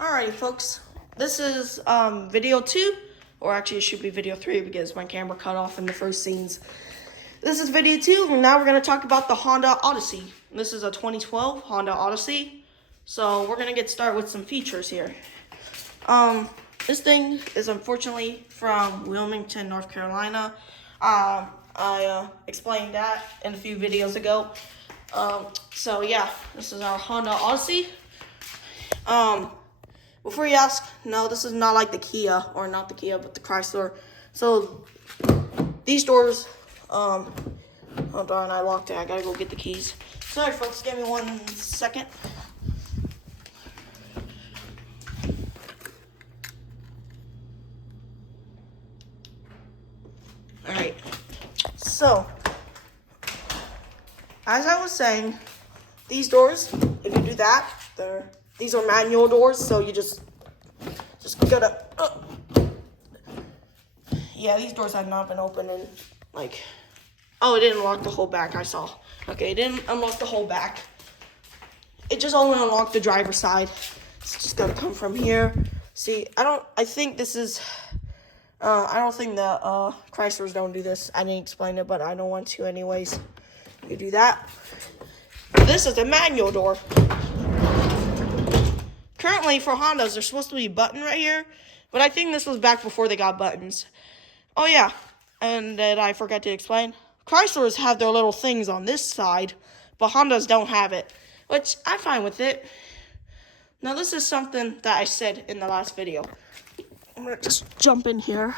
Alrighty, folks. This is video 2, or actually it should be video 3 because my camera cut off in the first scenes. This is video 2, and now we're going to talk about the Honda Odyssey. This is a 2012 Honda Odyssey. So we're going to get started with some features here. This thing is unfortunately from Wilmington, North Carolina. I explained that in a few videos ago. So yeah, this is our Honda Odyssey. Before you ask, no, this is not like the Kia, or not the Kia, but the Chrysler. So these doors, hold on, I locked it. I gotta go get the keys. Sorry, folks, give me 1 second. All right. So, as I was saying, these doors, if you do that, these are manual doors, so you just gotta, yeah, these doors have not been opened in, like, oh, it didn't unlock the whole back, I saw. Okay, it didn't unlock the whole back. It just only unlocked the driver's side. It's just gotta come from here. See, I think this is, I don't think the Chryslers don't do this. I didn't explain it, but I don't want to anyways. You do that. This is a manual door. Currently, for Hondas, there's supposed to be a button right here, but I think this was back before they got buttons. Oh, yeah, and that I forgot to explain. Chryslers have their little things on this side, but Hondas don't have it, which I'm fine with it. Now, this is something that I said in the last video. I'm going to just jump in here.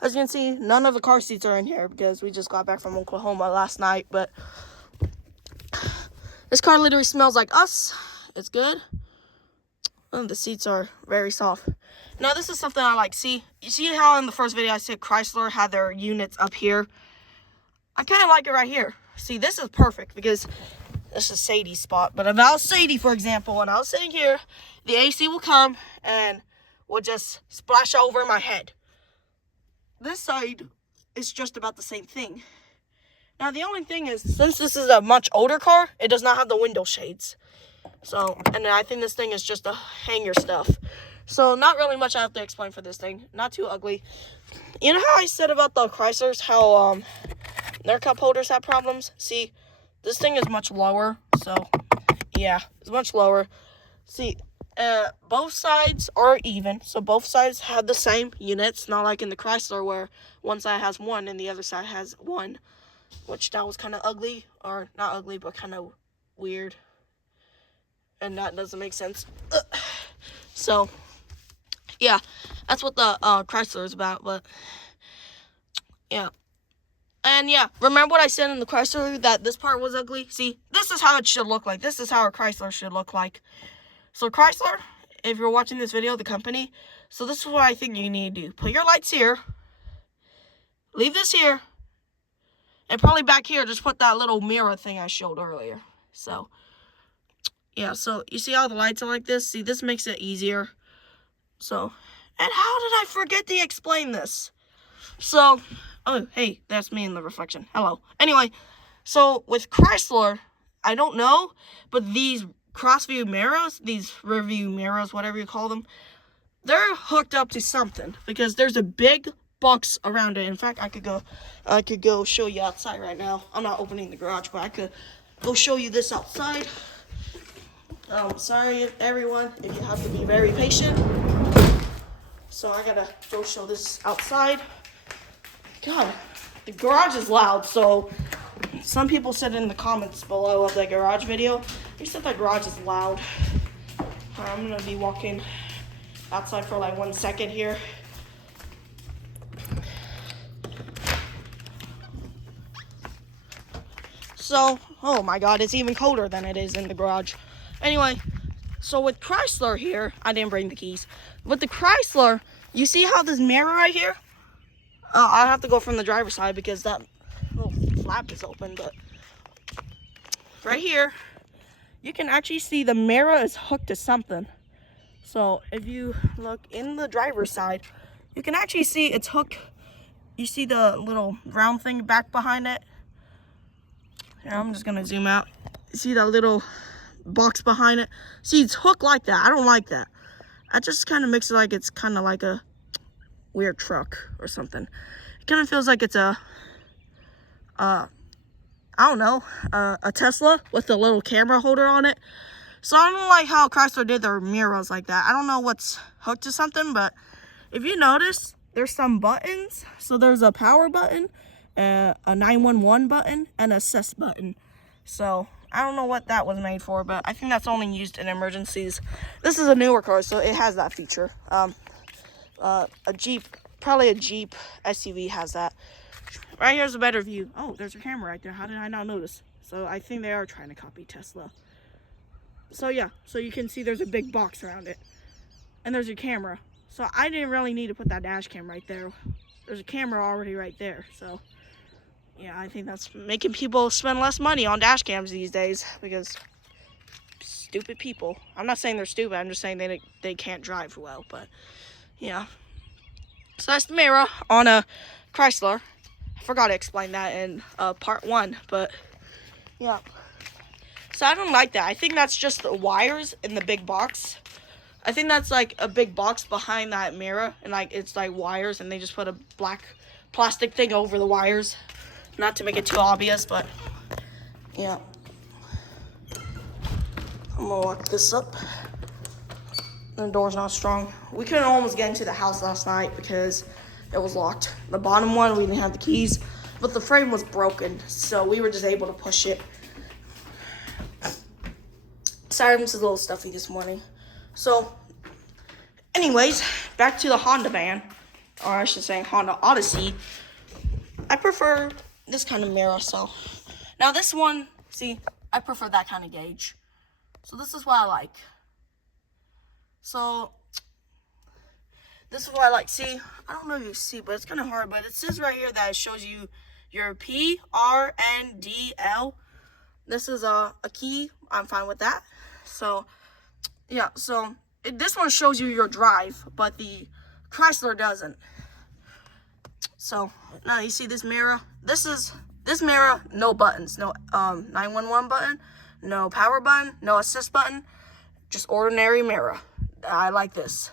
As you can see, none of the car seats are in here because we just got back from Oklahoma last night, but this car literally smells like us. It's good. Oh, the seats are very soft. Now, this is something I like. See, you see how in the first video I said Chrysler had their units up here? I kind of like it right here. See, this is perfect because this is Sadie's spot. But if I was Sadie, for example, and I was sitting here, the AC will come and will just splash over my head. This side is just about the same thing. Now, the only thing is, since this is a much older car, it does not have the window shades. So, and I think this thing is just a hanger stuff. So, not really much I have to explain for this thing. Not too ugly. You know how I said about the Chryslers, how their cup holders have problems? See, this thing is much lower. So, yeah, it's much lower. See, both sides are even. So, both sides have the same units. Not like in the Chrysler where one side has one and the other side has one. Which that was kind of ugly. Or, not ugly, but kind of weird. And that doesn't make sense. So, yeah, that's what the Chrysler is about, but, yeah. And, yeah, remember what I said in the Chrysler, that this part was ugly? See, this is how it should look like. This is how a Chrysler should look like. So, Chrysler, if you're watching this video, the company, so this is what I think you need to do. Put your lights here. Leave this here. And probably back here, just put that little mirror thing I showed earlier. So, yeah, so you see how the lights are like this? See, this makes it easier. So, and how did I forget to explain this? So, oh, hey, that's me in the reflection. Hello. Anyway, so with Chrysler, I don't know, but these cross-view mirrors, these rear-view mirrors, whatever you call them, they're hooked up to something because there's a big box around it. In fact, I could go show you outside right now. I'm not opening the garage, but I could go show you this outside. Sorry, everyone, if you have to be very patient. So I gotta go show this outside. God, the garage is loud. So some people said in the comments below of the garage video, they said the garage is loud. I'm gonna be walking outside for like 1 second here. So, oh my God, it's even colder than it is in the garage. Anyway, so with Chrysler here, I didn't bring the keys. With the Chrysler, you see how this mirror right here? I have to go from the driver's side because that little flap is open, but right here, you can actually see the mirror is hooked to something. So if you look in the driver's side, you can actually see it's hooked. You see the little round thing back behind it? Here, I'm just gonna zoom out. You see that little box behind it? See, it's hooked like that. I don't like that. I just kind of makes it like it's kind of like a weird truck or something. It kind of feels like it's a, I don't know, a Tesla with a little camera holder on it. So I don't like how Chrysler did their mirrors like that. I don't know what's hooked to something, but if you notice, there's some buttons. So there's a power button, a 911 button, and a assist button. So I don't know what that was made for, but I think that's only used in emergencies. This is a newer car, so it has that feature. A Jeep, probably a Jeep SUV has that. Right here's a better view. Oh, there's a camera right there. How did I not notice? So I think they are trying to copy Tesla. So yeah, so you can see there's a big box around it. And there's your camera. So I didn't really need to put that dash cam right there. There's a camera already right there. So yeah, I think that's making people spend less money on dash cams these days because stupid people. I'm not saying they're stupid. I'm just saying they can't drive well. But yeah. So that's the mirror on a Chrysler. I forgot to explain that in part 1. But yeah. So I don't like that. I think that's just the wires in the big box. I think that's like a big box behind that mirror, and like it's like wires, and they just put a black plastic thing over the wires. Not to make it too obvious, but yeah. I'm gonna lock this up. The door's not strong. We couldn't almost get into the house last night because it was locked. The bottom one, we didn't have the keys, but the frame was broken, so we were just able to push it. Sorry, I'm just a little stuffy this morning. So, anyways, back to the Honda van, or I should say Honda Odyssey. I prefer this kind of mirror, so. Now this one, see, I prefer that kind of gauge. So this is what I like. So, this is what I like. See, I don't know if you see, but it's kind of hard, but it says right here that it shows you your P, R, N, D, L. This is a key. I'm fine with that. So, yeah, so this one shows you your drive, but the Chrysler doesn't. So, now you see this mirror? This mirror, no buttons. No 911 button, no power button, no assist button, just ordinary mirror. I like this.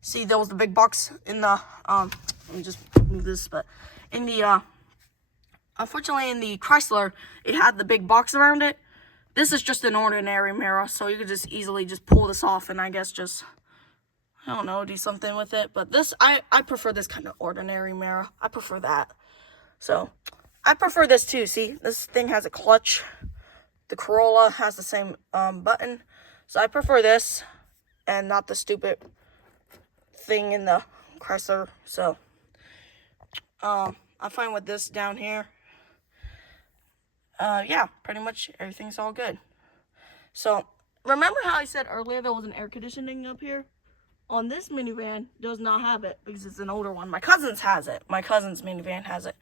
See, there was the big box in the, let me just move this, but in the, unfortunately in the Chrysler, it had the big box around it. This is just an ordinary mirror, so you could just easily just pull this off and I guess just, I don't know, do something with it. But this, I prefer this kind of ordinary mirror. I prefer that. So, I prefer this too. See, this thing has a clutch. The Corolla has the same button. So, I prefer this and not the stupid thing in the Chrysler. So, I'm fine with this down here. Yeah, pretty much everything's all good. So, remember how I said earlier there was an air conditioning up here? On this minivan, does not have it because it's an older one. My cousin's has it. My cousin's minivan has it.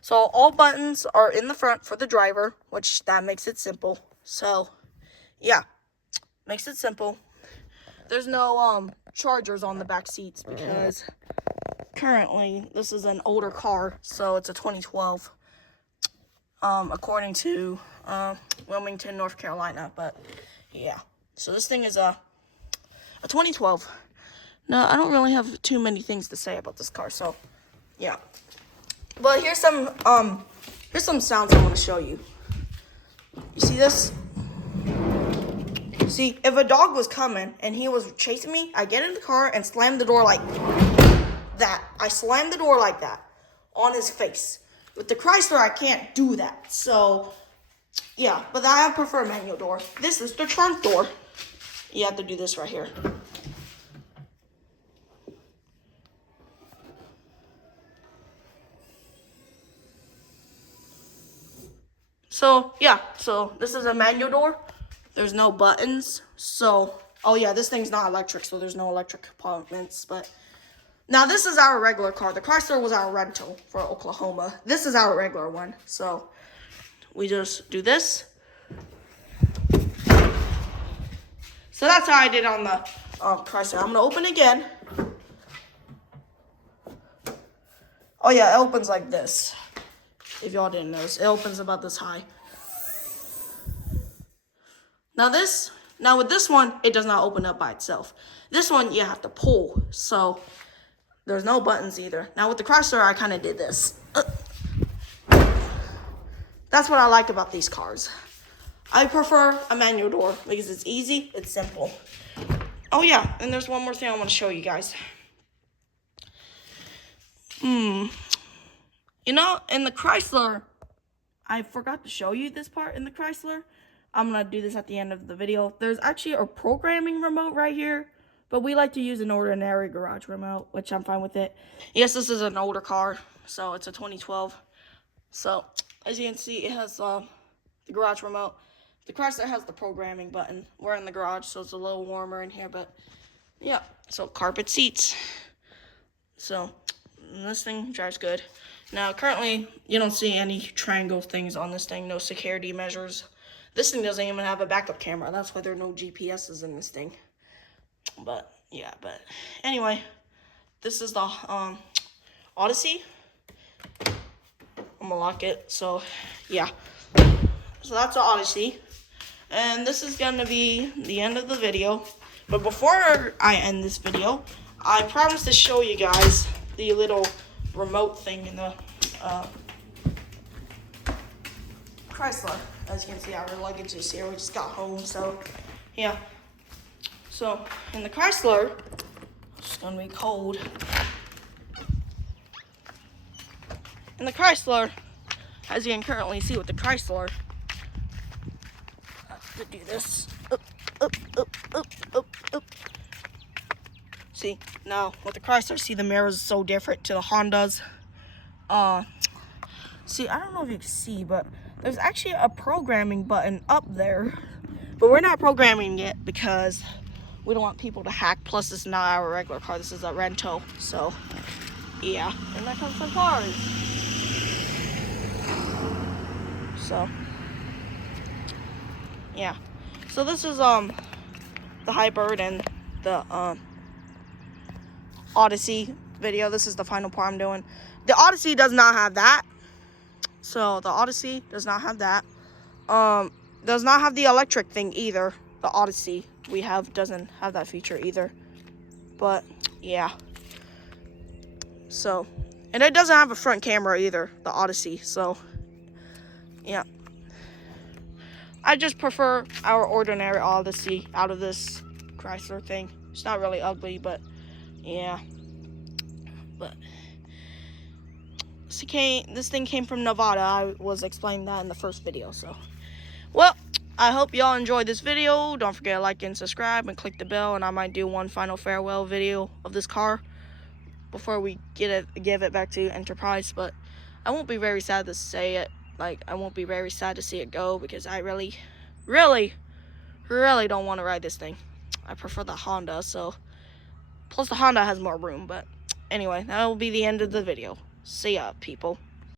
So, all buttons are in the front for the driver, which that makes it simple. So, yeah, makes it simple. There's no chargers on the back seats because currently this is an older car, so it's a 2012. According to Wilmington, North Carolina, but yeah. So this thing is a 2012. Now, I don't really have too many things to say about this car, so yeah. But here's some sounds I want to show you. You see this? See, if a dog was coming and he was chasing me, I get in the car and slam the door like that. I slam the door like that on his face. With the Chrysler, I can't do that. So, yeah. But I prefer a manual door. This is the trunk door. You have to do this right here. So, yeah. So, this is a manual door. There's no buttons. So, oh yeah, this thing's not electric. So, there's no electric compartments. But now, this is our regular car. The Chrysler was our rental for Oklahoma. This is our regular one. So, we just do this. So, that's how I did on the Chrysler. I'm going to open again. Oh, yeah, it opens like this. If y'all didn't notice, it opens about this high. Now, this Now with this one, it does not open up by itself. This one, you have to pull, so there's no buttons either. Now with the Chrysler, I kind of did this. That's what I like about these cars. I prefer a manual door because it's easy, it's simple. Oh yeah, and there's one more thing I want to show you guys. You know, in the Chrysler, I forgot to show you this part in the Chrysler. I'm going to do this at the end of the video. There's actually a programming remote right here, but we like to use an ordinary garage remote, which I'm fine with it. Yes, this is an older car, so it's a 2012. So, as you can see, it has the garage remote. The Chrysler has the programming button. We're in the garage, so it's a little warmer in here, but yeah. So, carpet seats. So, this thing drives good. Now, currently, you don't see any triangle things on this thing, no security measures. This thing doesn't even have a backup camera. That's why there are no GPSs in this thing. But, yeah, but anyway, this is the Odyssey. I'm gonna lock it, so, yeah. So, that's the Odyssey. And this is gonna be the end of the video. But before I end this video, I promised to show you guys the little remote thing in the Chrysler. As you can see, our luggage is here. We just got home, so yeah. So in the Chrysler, it's gonna be cold. In the Chrysler, as you can currently see with the Chrysler, I have to do this. Up. See, now with the Chrysler, see the mirrors so different to the Hondas. See, I don't know if you can see, but there's actually a programming button up there. But we're not programming it because we don't want people to hack. Plus, it's not our regular car. This is a rental. So, yeah. And that comes some cars. So, yeah. So, this is, the Hybrid and the, Odyssey video. This is the final part I'm doing. The Odyssey does not have that. So the Odyssey does not have that. Does not have the electric thing either. The Odyssey we have doesn't have that feature either. But yeah. So, and it doesn't have a front camera either, the Odyssey. So yeah. I just prefer our ordinary Odyssey out of this Chrysler thing. It's not really ugly, but yeah. But this thing came from Nevada. I was explaining that in the first video. So, well, I hope y'all enjoyed this video. Don't forget to like and subscribe and click the bell. And I might do one final farewell video of this car before we give it back to Enterprise. But I won't be very sad to say it. Like, I won't be very sad to see it go because I really don't want to ride this thing. I prefer the Honda. So, plus the Honda has more room. But anyway, that will be the end of the video. See ya, people.